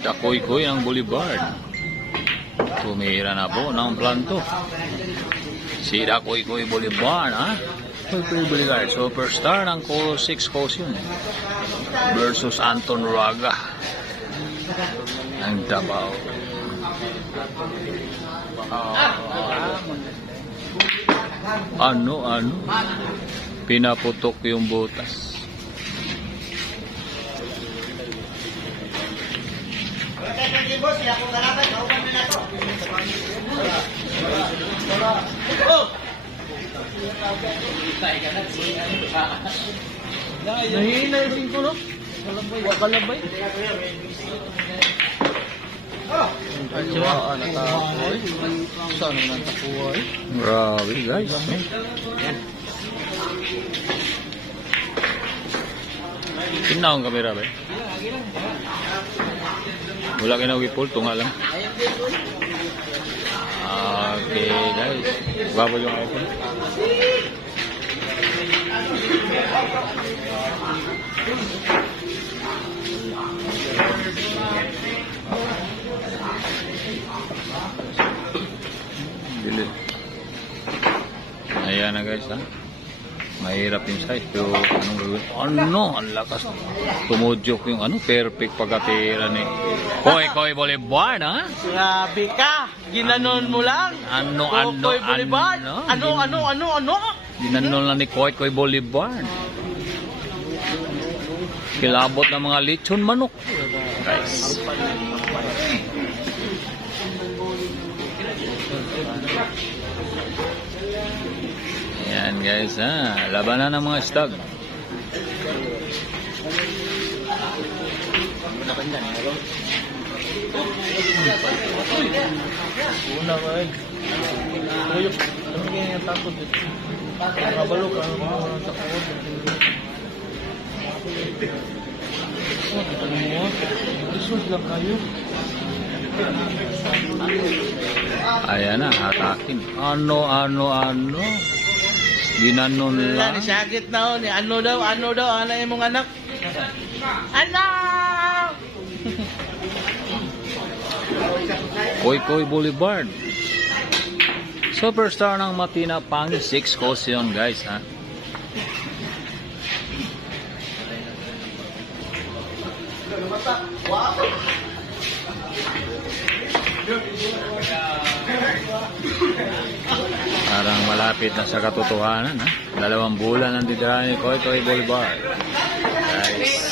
Dakoy-koy ang Boulevard. Tumira na po ng planto. Si Dakoy-koy Boulevard, ha? Dakoy-koy Boulevard, superstar ng Colo 6 Caution versus Anton Raga ng Davao. Ano? Pinaputok yung butas. Nahihina yung singko, no? Kalabay. At natakoy. Saan ang natakoy? Grabe guys. Tingnan ang kamera ba? Wala ka na wipol, tunga lang. Okay guys. Baba yung iPhone. Dilit. Ayan na guys, ha. Mahirap yung site, pero anong gagawin? Ano? Ang lakas. Tumudyok yung perfect pagkatira ni Koy-koy Boulevard, ha? Grabe ka! Ginanon mo lang! Ano? Ginanon lang ni Koy-koy Boulevard. Kilabot ng mga lechon manok. Guys. Ayan guys, ha. Labanan ng mga stag. Una ka eh. Tuyok. Ano kaya yung takot eh? Nakabalo ka. Ano ka ng takot? Ano mo? Isus lang kayo. Ayan na, hatakin. Ano? Ginanon lang. Sakit na ni ano daw, ano yung mong anak? Anak! Koy-koy Boulevard. Superstar ng Matina Pangi 6 Caution guys, ha. Parang malapit na sa katotohanan, ha. 2 bulan ang titira ni Koy-koy Boulevard. Guys.